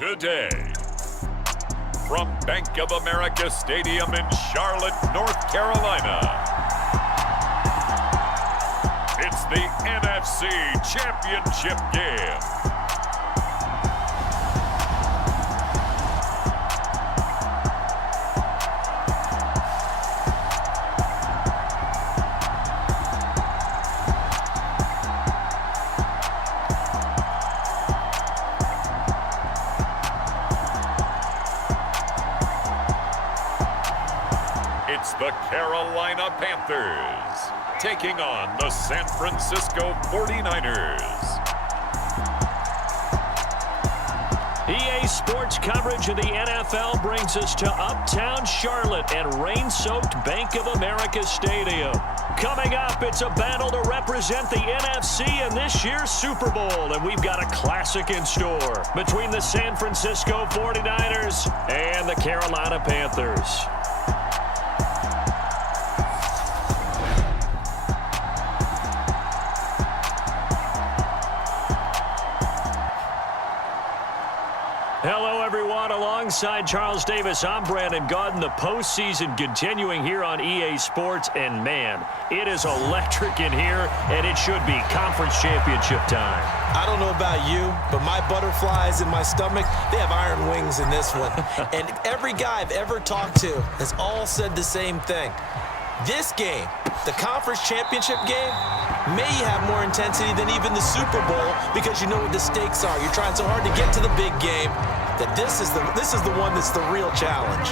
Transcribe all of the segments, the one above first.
Today, from Bank of America Stadium in Charlotte, North Carolina, it's the NFC Championship game. It's the Carolina Panthers taking on the San Francisco 49ers. EA Sports coverage of the NFL brings us to Uptown Charlotte and rain-soaked Bank of America Stadium. Coming up, it's a battle to represent the NFC in this year's Super Bowl, and we've got a classic in store between the San Francisco 49ers and the Carolina Panthers. Hello, everyone. Alongside Charles Davis, I'm Brandon Gaudin. The postseason continuing here on EA Sports. And, man, it is electric in here, and it should be conference championship time. I don't know about you, but my butterflies in my stomach, they have iron wings in this one. And every guy I've ever talked to has all said the same thing. This game, the conference championship game, may have more intensity than even the Super Bowl because you know what the stakes are. You're trying so hard to get to the big game that this is the one that's the real challenge.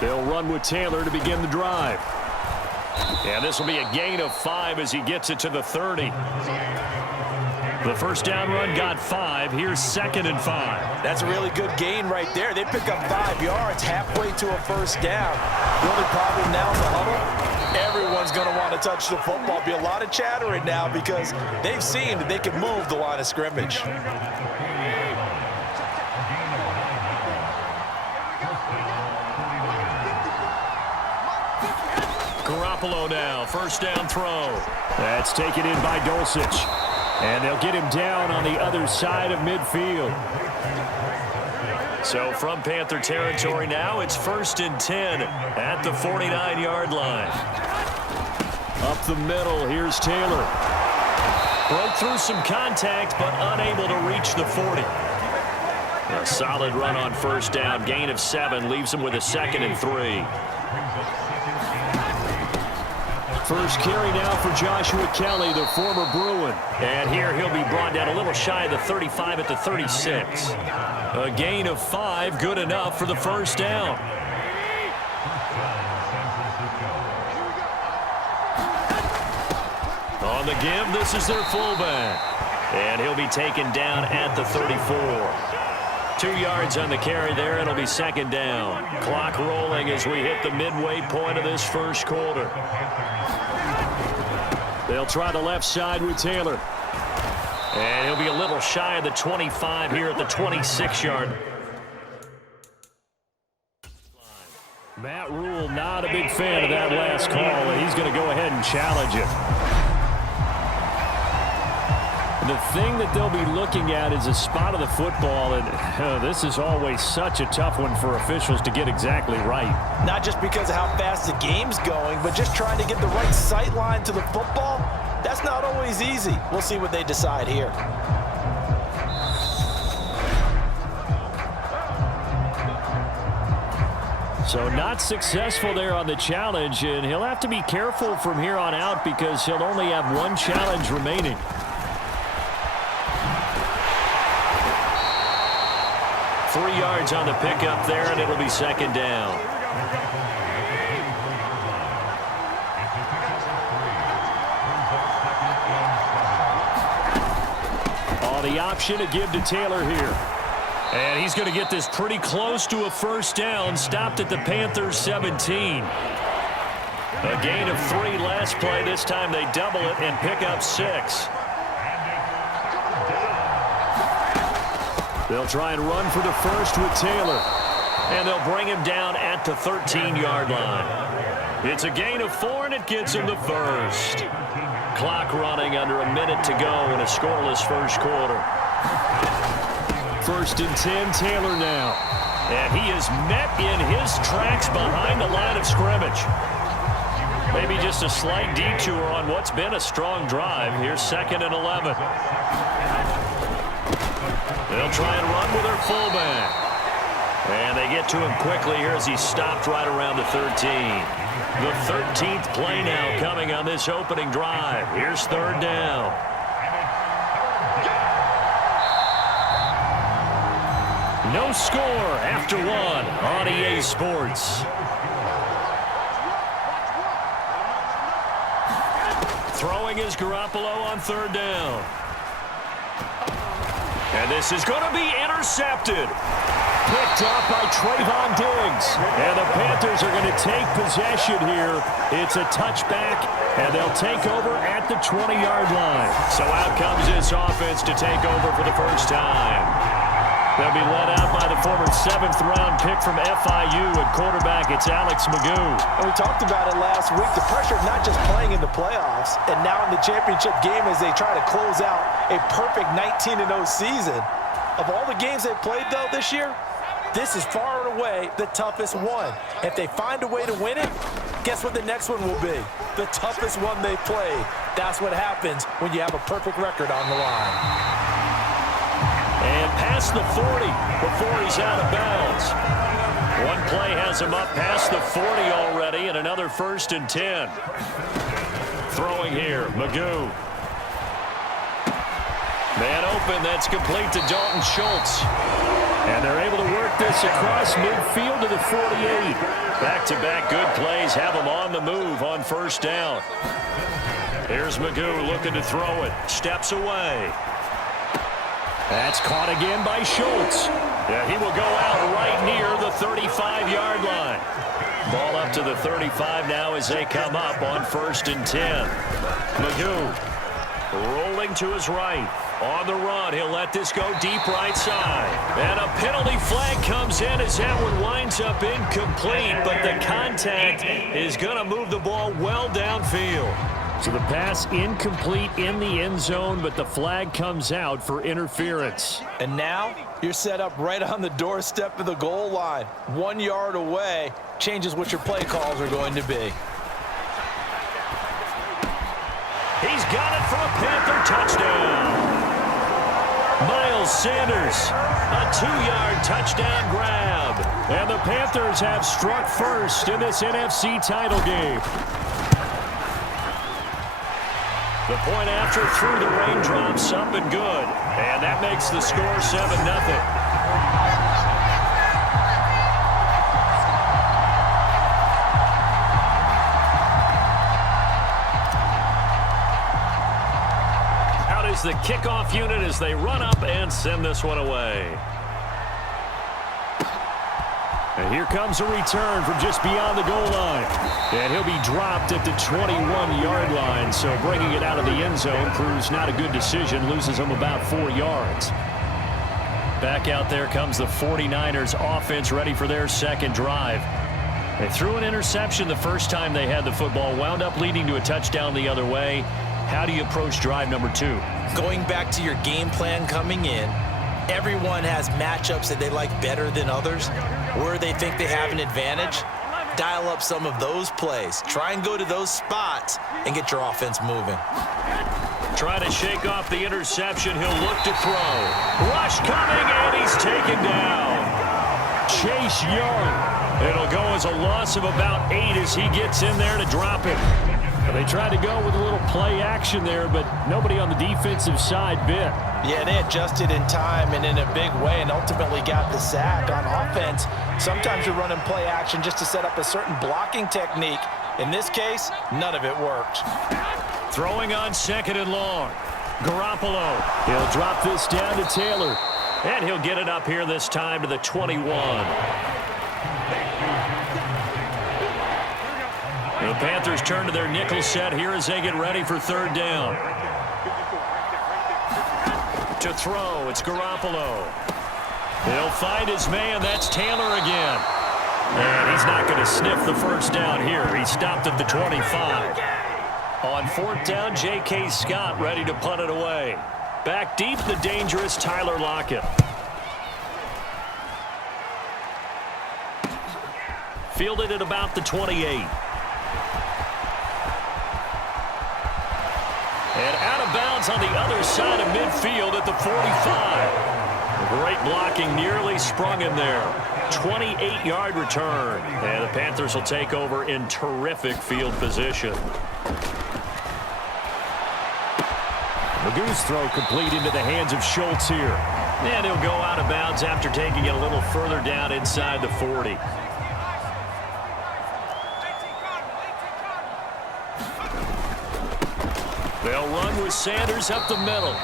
They'll run with Taylor to begin the drive. And this will be a gain of 5 as he gets it to the 30. The first down run got 5. Here's 2nd and 5. That's a really good gain right there. They pick up 5 yards halfway to a first down. The only problem now in the huddle, everyone's going to want to touch the football. Be a lot of chattering now because they've seen that they can move the line of scrimmage. Garoppolo now, first down throw. That's taken in by Dulcich. And they'll get him down on the other side of midfield. So from Panther territory now, it's 1st and 10 at the 49-yard line. Up the middle, here's Taylor. Broke through some contact, but unable to reach the 40. A solid run on first down, gain of 7, leaves him with a 2nd and 3. First carry now for Joshua Kelly, the former Bruin. And here he'll be brought down a little shy of the 35 at the 36. A gain of 5, good enough for the first down. On the give, this is their fullback. And he'll be taken down at the 34. 2 yards on the carry there. It'll be 2nd down. Clock rolling as we hit the midway point of this first quarter. They'll try the left side with Taylor. And he'll be a little shy of the 25 here at the 26-yard. Matt Rule not a big fan of that last call, and he's going to go ahead and challenge it. The thing that they'll be looking at is a spot of the football, and this is always such a tough one for officials to get exactly right. Not just because of how fast the game's going, but just trying to get the right sight line to the football. That's not always easy. We'll see what they decide here. So not successful there on the challenge, and he'll have to be careful from here on out because he'll only have 1 challenge remaining. Three yards on the pickup there, and it'll be 2nd down. Oh, the option to give to Taylor here. And he's going to get this pretty close to a first down, stopped at the Panthers 17. A gain of 3 last play. This time they double it and pick up 6. They'll try and run for the first with Taylor. And they'll bring him down at the 13-yard line. It's a gain of 4, and it gets him the first. Clock running under a minute to go in a scoreless first quarter. 1st and 10, Taylor now. And he is met in his tracks behind the line of scrimmage. Maybe just a slight detour on what's been a strong drive. Here's 2nd and 11. They'll try and run with their fullback. And they get to him quickly here as he stopped right around the 13. The 13th play now coming on this opening drive. Here's 3rd down. No score after 1 on EA Sports. Throwing is Garoppolo on 3rd down. And this is going to be intercepted. Picked off by Trayvon Diggs. And the Panthers are going to take possession here. It's a touchback, and they'll take over at the 20-yard line. So out comes this offense to take over for the first time. They'll be led out by the former 7th-round pick from FIU at quarterback. It's Alex Magoo. And we talked about it last week. The pressure of not just playing in the playoffs and now in the championship game as they try to close out a perfect 19-0 season. Of all the games they've played, though, this year, this is far and away the toughest one. If they find a way to win it, guess what the next one will be? The toughest one they've played. That's what happens when you have a perfect record on the line. And past the 40 before he's out of bounds. One play has him up past the 40 already, and another 1st and 10. Throwing here, Magoo. Man open, that's complete to Dalton Schultz. And they're able to work this across midfield to the 48. Back-to-back good plays have them on the move on 1st down. Here's Magoo looking to throw it. Steps away. That's caught again by Schultz. Yeah, he will go out right near the 35-yard line. Ball up to the 35 now as they come up on 1st and 10. Magoo rolling to his right. On the run, he'll let this go deep right side. And a penalty flag comes in as that one winds up incomplete, but the contact is going to move the ball well downfield. So the pass incomplete in the end zone, but the flag comes out for interference. And now you're set up right on the doorstep of the goal line. 1 yard away changes what your play calls are going to be. He's got it for a Panther touchdown. Miles Sanders, a 2-yard touchdown grab. And the Panthers have struck first in this NFC title game. The point after through the raindrops, up and good. And that makes the score 7-0. Is the kickoff unit as they run up and send this one away. And here comes a return from just beyond the goal line. And he'll be dropped at the 21-yard line. So bringing it out of the end zone proves not a good decision. Loses him about 4 yards. Back out there comes the 49ers offense ready for their second drive. They threw an interception the first time they had the football. Wound up leading to a touchdown the other way. How do you approach drive number 2? Going back to your game plan coming in, everyone has matchups that they like better than others. Where they think they have an advantage, dial up some of those plays. Try and go to those spots and get your offense moving. Trying to shake off the interception. He'll look to throw. Rush coming, and he's taken down. Chase Young. It'll go as a loss of about 8 as he gets in there to drop it. They tried to go with a little play action there, but nobody on the defensive side bit. Yeah, they adjusted in time and in a big way and ultimately got the sack on offense. Sometimes you're running play action just to set up a certain blocking technique. In this case, none of it worked. Throwing on 2nd and long. Garoppolo. He'll drop this down to Taylor. And he'll get it up here this time to the 21. The Panthers turn to their nickel set here as they get ready for 3rd down. To throw, it's Garoppolo. He'll find his man. That's Taylor again. And he's not going to sniff the first down here. He stopped at the 25. On fourth down, J.K. Scott ready to punt it away. Back deep, the dangerous Tyler Lockett. Fielded at about the 28. And out of bounds on the other side of midfield at the 45. Great blocking, nearly sprung him there. 28-yard return. And the Panthers will take over in terrific field position. Magoo's throw complete into the hands of Schultz here. And he'll go out of bounds after taking it a little further down inside the 40. They'll run with Sanders up the middle.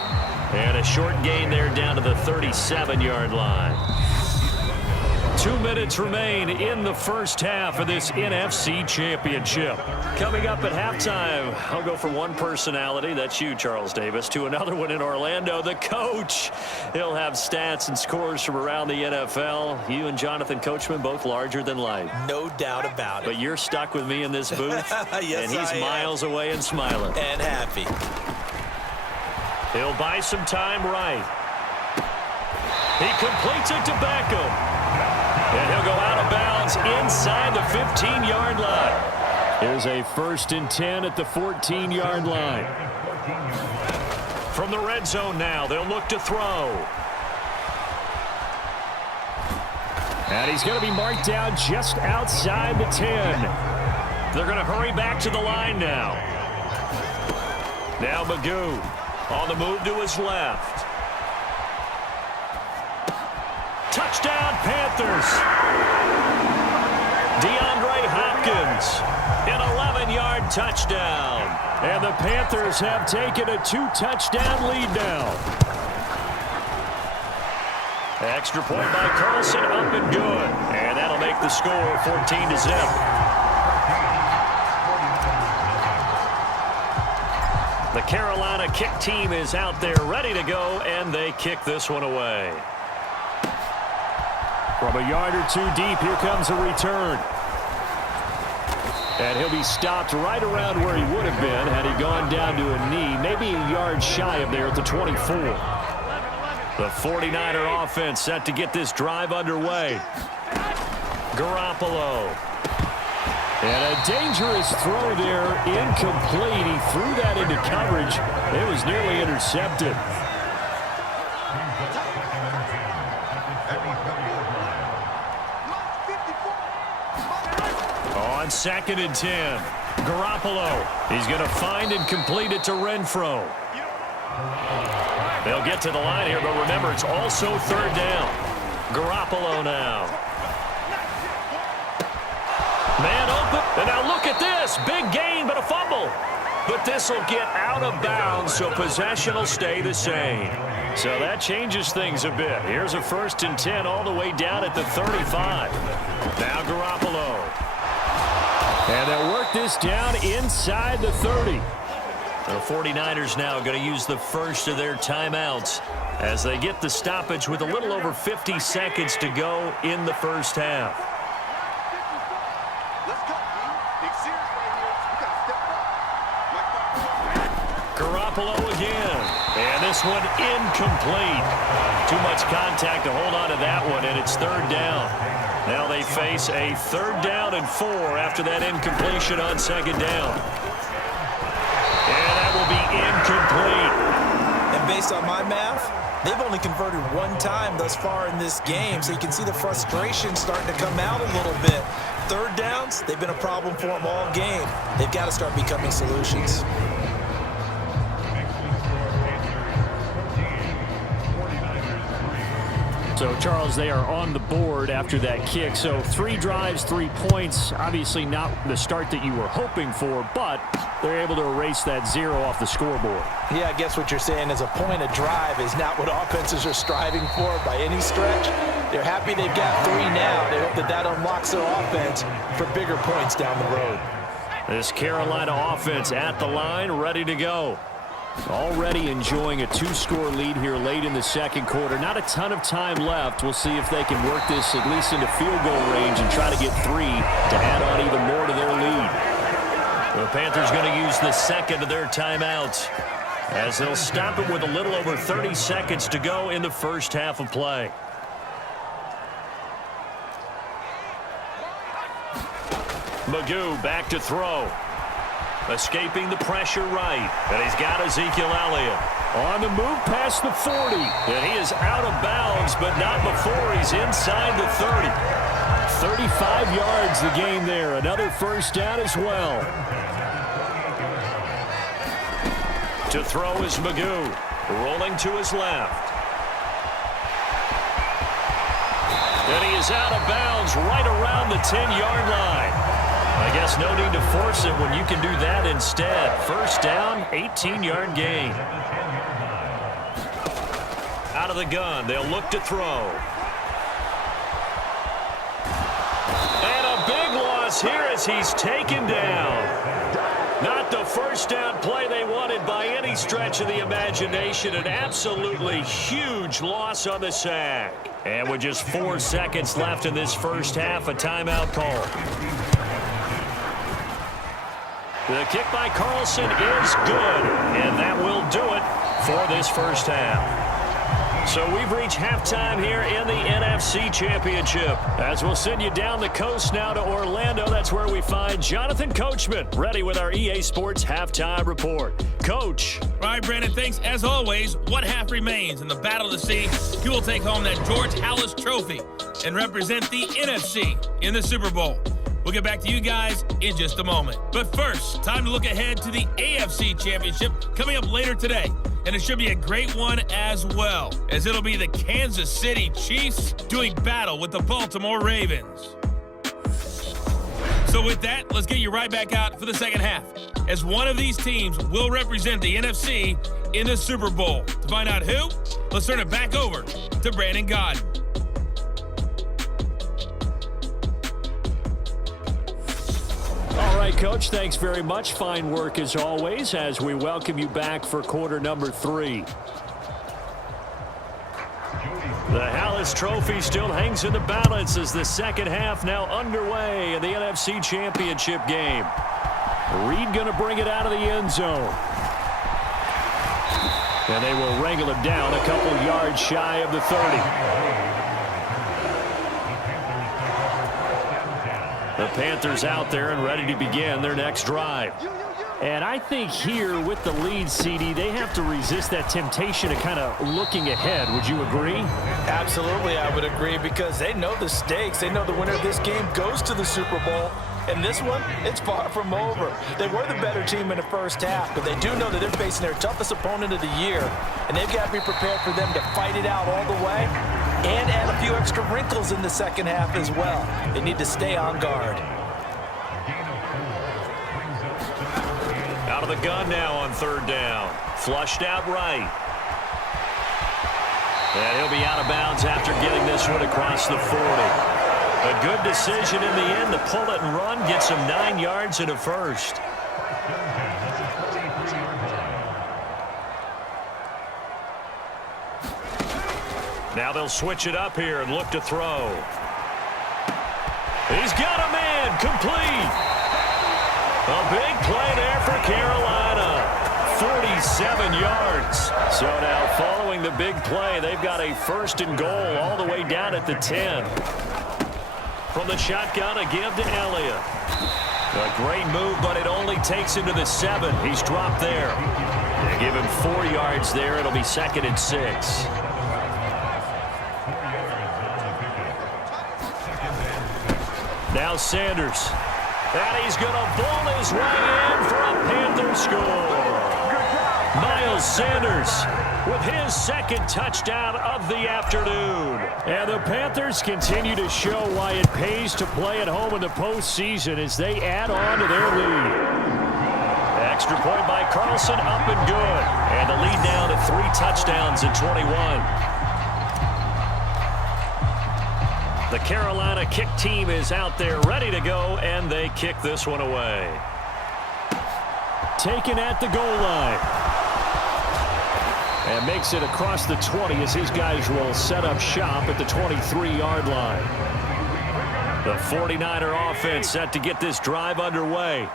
And a short gain there down to the 37-yard line. 2 minutes remain in the first half of this NFC Championship. Coming up at halftime, I'll go from one personality, that's you, Charles Davis, to another one in Orlando, the coach. He'll have stats and scores from around the NFL. You and Jonathan Coachman, both larger than life. No doubt about it. But you're stuck with me in this booth, yes, and he's miles away and smiling. And happy. He'll buy some time right. He completes it to Beckham. And he'll go out of bounds inside the 15-yard line. Here's a 1st and 10 at the 14-yard line. From the red zone now, they'll look to throw. And he's going to be marked down just outside the 10. They're going to hurry back to the line now. Now Magoo on the move to his left. Touchdown, Panthers. DeAndre Hopkins, an 11-yard touchdown. And the Panthers have taken a 2-touchdown lead now. Extra point by Carlson, up and good. And that'll make the score 14-0. The Carolina kick team is out there ready to go, and they kick this one away. From a yard or two deep, here comes a return. And he'll be stopped right around where he would have been had he gone down to a knee, maybe a yard shy of there at the 24. The 49er offense set to get this drive underway. Garoppolo. And a dangerous throw there, incomplete. He threw that into coverage. It was nearly intercepted. On 2nd and 10, Garoppolo. He's going to find and complete it to Renfro. They'll get to the line here, but remember, it's also 3rd down. Garoppolo now. Man open, and now look at this. Big gain, but a fumble. But this will get out of bounds, so possession will stay the same. So that changes things a bit. Here's a 1st and 10 all the way down at the 35. Now Garoppolo. And they'll work this down inside the 30. The 49ers now going to use the first of their timeouts as they get the stoppage with a little over 50 seconds to go in the first half. Garoppolo again. And this one incomplete. Too much contact to hold on to that one, and it's 3rd down. Now they face a 3rd down and 4 after that incompletion on 2nd down. And that will be incomplete. And based on my math, they've only converted one time thus far in this game, so you can see the frustration starting to come out a little bit. 3rd downs, they've been a problem for them all game. They've got to start becoming solutions. So, Charles, they are on the board after that kick. So 3 drives, 3 points. Obviously not the start that you were hoping for, but they're able to erase that 0 off the scoreboard. Yeah, I guess what you're saying is a point of drive is not what offenses are striving for by any stretch. They're happy they've got 3 now. They hope that that unlocks their offense for bigger points down the road. This Carolina offense at the line, ready to go. Already enjoying a 2-score lead here late in the second quarter. Not a ton of time left. We'll see if they can work this at least into field goal range and try to get 3 to add on even more to their lead. The Panthers going to use the second of their timeouts as they'll stop it with a little over 30 seconds to go in the first half of play. Magoo back to throw. Escaping the pressure right. And he's got Ezekiel Elliott. On the move past the 40. And he is out of bounds, but not before he's inside the 30. 35 yards the gain there. Another first down as well. To throw is Magoo. Rolling to his left. And he is out of bounds right around the 10-yard line. I guess no need to force it when you can do that instead. First down, 18-yard gain. Out of the gun, they'll look to throw. And a big loss here as he's taken down. Not the first down play they wanted by any stretch of the imagination. An absolutely huge loss on the sack. And with just 4 seconds left in this first half, a timeout call. The kick by Carlson is good, and that will do it for this first half. So we've reached halftime here in the NFC Championship. As we'll send you down the coast now to Orlando, that's where we find Jonathan Coachman, ready with our EA Sports Halftime Report. Coach. All right, Brandon, thanks. As always, one half remains in the battle to see who will take home that George Halas Trophy and represent the NFC in the Super Bowl. We'll get back to you guys in just a moment. But first, time to look ahead to the AFC Championship coming up later today. And it should be a great one as well, as it'll be the Kansas City Chiefs doing battle with the Baltimore Ravens. So with that, let's get you right back out for the second half, as one of these teams will represent the NFC in the Super Bowl. To find out who, let's turn it back over to Brandon Godden. All right, Coach, thanks very much. Fine work as always as we welcome you back for quarter number 3. The Halas Trophy still hangs in the balance as the second half now underway in the NFC Championship game. Reed going to bring it out of the end zone. And they will wrangle him down a couple yards shy of the 30. The Panthers out there and ready to begin their next drive. And I think here with the lead, CD, they have to resist that temptation of kind of looking ahead. Would you agree? Absolutely, I would agree, because they know the stakes. They know the winner of this game goes to the Super Bowl. And this one, it's far from over. They were the better team in the first half, but they do know that they're facing their toughest opponent of the year. And they've got to be prepared for them to fight it out all the way and add a few extra wrinkles in the second half as well. They need to stay on guard. Out of the gun now on third down. Flushed out right. And he'll be out of bounds after getting this one across the 40. A good decision in the end to pull it and run, gets him 9 yards and a first. Now they'll switch it up here and look to throw. He's got a man, complete. A big play there for Carolina. 47 yards. So now following the big play, they've got a first and goal all the way down at the 10. From the shotgun, a give to Elliott. A great move, but it only takes him to the 7. He's dropped there. They give him 4 yards there. It'll be 2nd and 6. Now Sanders. And he's going to ball his way in for a Panther score. Miles Sanders with his second touchdown of the afternoon. And the Panthers continue to show why it pays to play at home in the postseason as they add on to their lead. Extra point by Carlson, up and good. And the lead down to 3 touchdowns at 21. The Carolina kick team is out there ready to go, and they kick this one away. Taken at the goal line. And makes it across the 20 as his guys will set up shop at the 23-yard line. The 49er offense set to get this drive underway.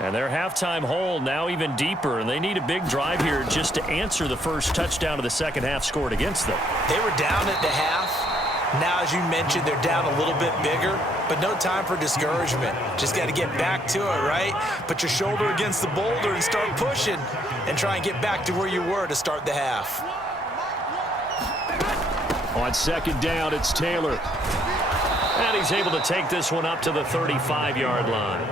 And their halftime hole now even deeper, and they need a big drive here just to answer the first touchdown of the second half scored against them. They were down at the half. Now, as you mentioned, they're down a little bit bigger, but no time for discouragement. Just got to get back to it, right? Put your shoulder against the boulder and start pushing and try and get back to where you were to start the half. On second down, it's Taylor. And he's able to take this one up to the 35-yard line.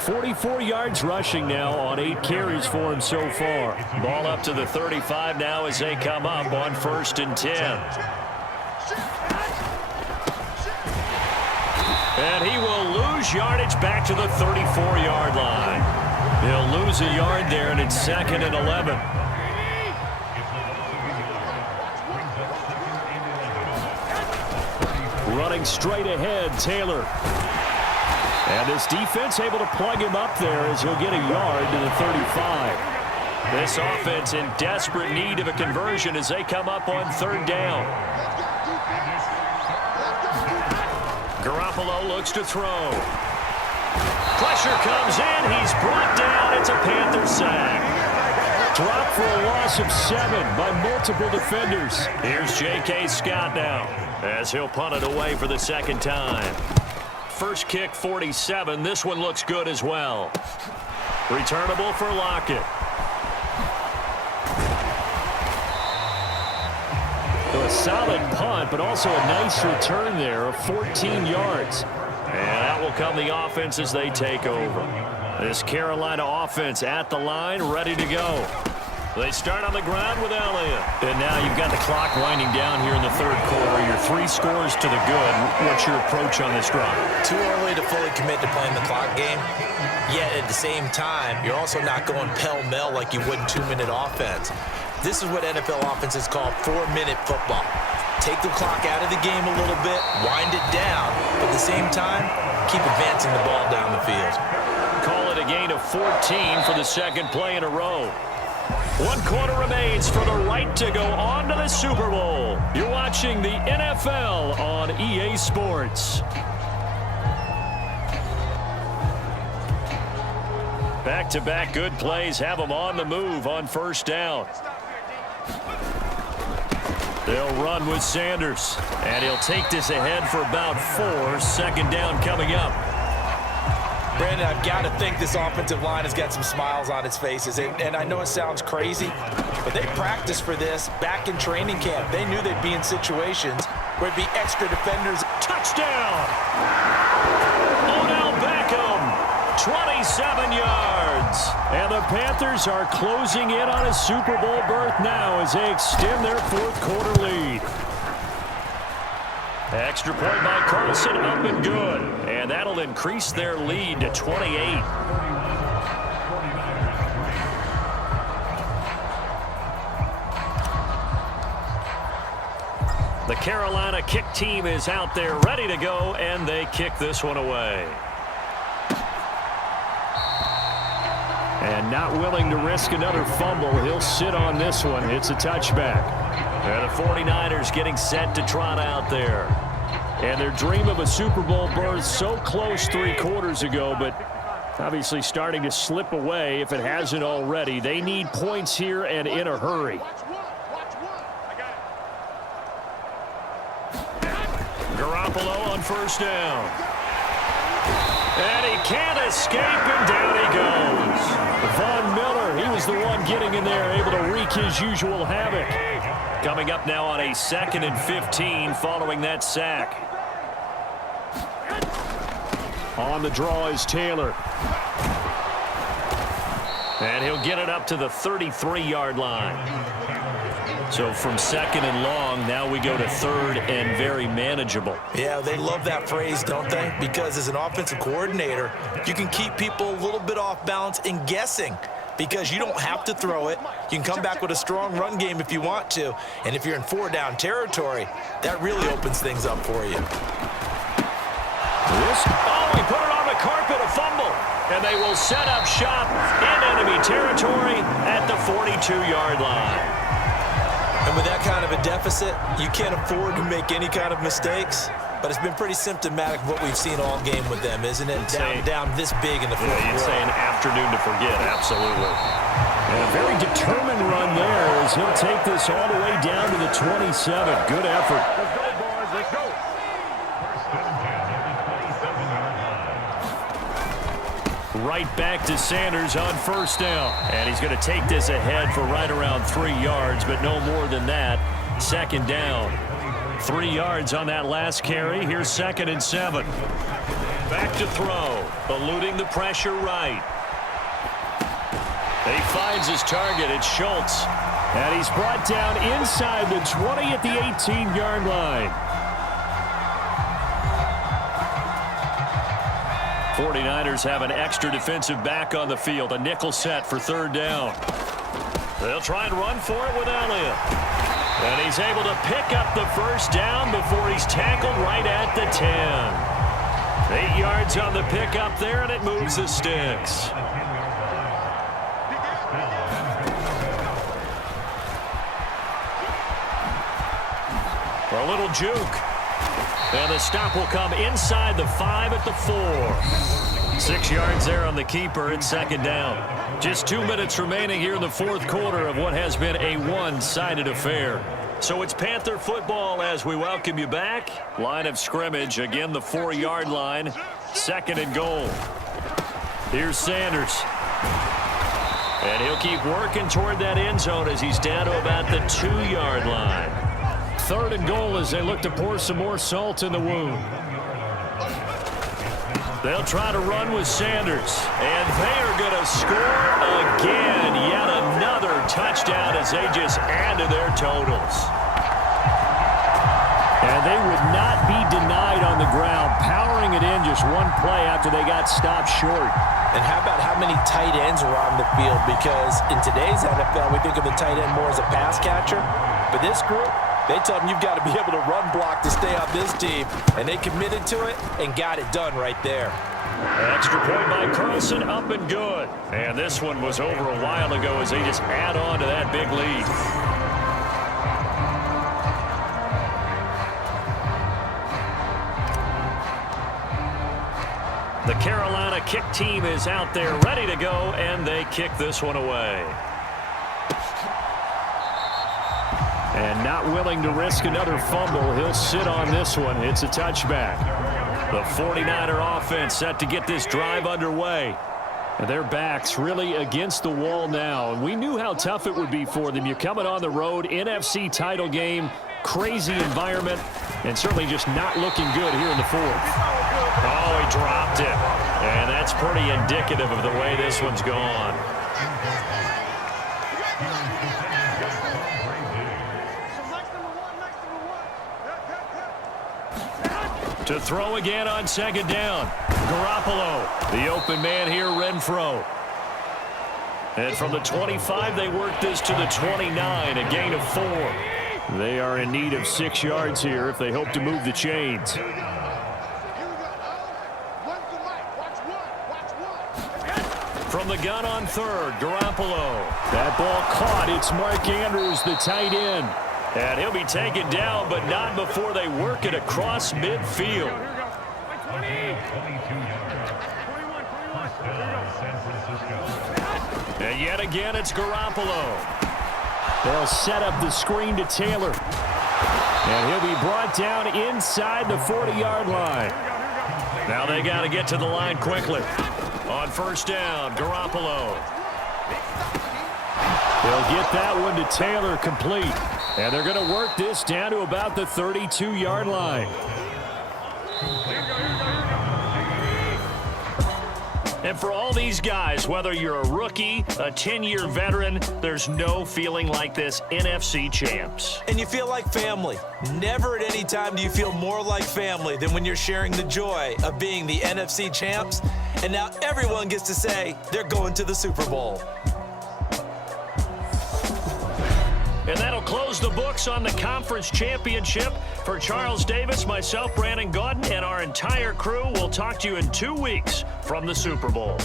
44 yards rushing now on 8 carries for him so far. Ball up to the 35 now as they come up on 1st and 10. And he will lose yardage back to the 34-yard line. He'll lose a yard there, and it's 2nd and 11. Running straight ahead, Taylor. And this defense able to plug him up there as he'll get a yard to the 35. This offense in desperate need of a conversion as they come up on 3rd down. Garoppolo looks to throw. Pressure comes in. He's brought down. It's a Panther sack. Dropped for a loss of 7 by multiple defenders. Here's J.K. Scott now as he'll punt it away for the 2nd time. First kick, 47. This one looks good as well. Returnable for Lockett. So a solid punt, but also a nice return there of 14 yards. And that will come the offense as they take over. This Carolina offense at the line, ready to go. They start on the ground with Elliott. And now you've got the clock winding down here in the 3rd quarter. You're 3 scores to the good. What's your approach on this drive? Too early to fully commit to playing the clock game. Yet at the same time, you're also not going pell-mell like you would in 2-minute offense. This is what NFL offenses call 4-minute football. Take the clock out of the game a little bit, wind it down, but at the same time, keep advancing the ball down the field. Call it a gain of 14 for the 2nd play in a row. 1 quarter remains for the right to go on to the Super Bowl. You're watching the NFL on EA Sports. Back-to-back good plays have them on the move on 1st down. They'll run with Sanders, and he'll take this ahead for about 4. 2nd down coming up. Brandon, I've got to think this offensive line has got some smiles on its faces. And I know it sounds crazy, but they practiced for this back in training camp. They knew they'd be in situations where it'd be extra defenders. Touchdown! Odell Beckham, 27 yards. And the Panthers are closing in on a Super Bowl berth now as they extend their 4th quarter lead. Extra point by Carlson, up and good. And that'll increase their lead to 28. The Carolina kick team is out there ready to go, and they kick this one away. And not willing to risk another fumble, he'll sit on this one. It's a touchback. And the 49ers getting set to trot out there. And their dream of a Super Bowl berth so close 3 quarters ago, but obviously starting to slip away if it hasn't already. They need points here and in a hurry. Garoppolo on 1st down. And he can't escape, and down he goes. Von Miller, he was the one getting in there, able to wreak his usual havoc. Coming up now on a 2nd and 15 following that sack. On the draw is Taylor. And he'll get it up to the 33-yard line. So from 2nd and long, now we go to 3rd and very manageable. Yeah, they love that phrase, don't they? Because as an offensive coordinator, you can keep people a little bit off balance and guessing because you don't have to throw it. You can come back with a strong run game if you want to. And if you're in 4-down territory, that really opens things up for you. He put it on the carpet, a fumble. And they will set up shop in enemy territory at the 42-yard line. And with that kind of a deficit, you can't afford to make any kind of mistakes. But it's been pretty symptomatic of what we've seen all game with them, isn't it? Down this big in the fourth quarter. You'd say an afternoon to forget, absolutely. And a very determined run there as he'll take this all the way down to the 27. Good effort. Let's go, boys. Let's go. Right back to Sanders on first down. And he's going to take this ahead for right around 3 yards, but no more than that. Second down. 3 yards on that last carry. Here's 2nd and 7. Back to throw. Eluding the pressure right. He finds his target. It's Schultz. And he's brought down inside the 20 at the 18-yard line. 49ers have an extra defensive back on the field. A nickel set for 3rd down. They'll try and run for it with Elliott. And he's able to pick up the first down before he's tackled right at the 10. 8 yards on the pickup there, and it moves the sticks. A little juke. And the stop will come inside the 5 at the 4. 6 yards there on the keeper. It's 2nd down. Just 2 minutes remaining here in the 4th quarter of what has been a one-sided affair. So it's Panther football as we welcome you back. Line of scrimmage, again the 4-yard line. 2nd and goal. Here's Sanders. And he'll keep working toward that end zone as he's down to about the 2-yard line. 3rd and goal as they look to pour some more salt in the wound. They'll try to run with Sanders. And they are going to score again. Yet another touchdown as they just add to their totals. And they would not be denied on the ground, powering it in just one play after they got stopped short. And how about how many tight ends are on the field? Because in today's NFL, we think of the tight end more as a pass catcher. But this group, they told them you've got to be able to run block to stay on this team. And they committed to it and got it done right there. Extra point by Carlson, up and good. And this one was over a while ago as they just add on to that big lead. The Carolina kick team is out there ready to go, and they kick this one away. And not willing to risk another fumble, he'll sit on this one. It's a touchback. The 49er offense set to get this drive underway. And their backs really against the wall now. And we knew how tough it would be for them. You're coming on the road, NFC title game, crazy environment, and certainly just not looking good here in the 4th. Oh, he dropped it. And that's pretty indicative of the way this one's gone. To throw again on 2nd down. Garoppolo, the open man here, Renfro. And from the 25, they work this to the 29, a gain of 4. They are in need of 6 yards here if they hope to move the chains. From the gun on 3rd, Garoppolo. That ball caught. It's Mark Andrews, the tight end. And he'll be taken down, but not before they work it across midfield. And yet again, it's Garoppolo. They'll set up the screen to Taylor. And he'll be brought down inside the 40-yard line. Now they got to get to the line quickly. On 1st down, Garoppolo. They'll get that one to Taylor complete. And they're going to work this down to about the 32-yard line. And for all these guys, whether you're a rookie, a 10-year veteran, there's no feeling like this NFC champs. And you feel like family. Never at any time do you feel more like family than when you're sharing the joy of being the NFC champs. And now everyone gets to say they're going to the Super Bowl. And that'll close the books on the conference championship. For Charles Davis, myself, Brandon Gaudin, and our entire crew, we'll talk to you in 2 weeks from the Super Bowl.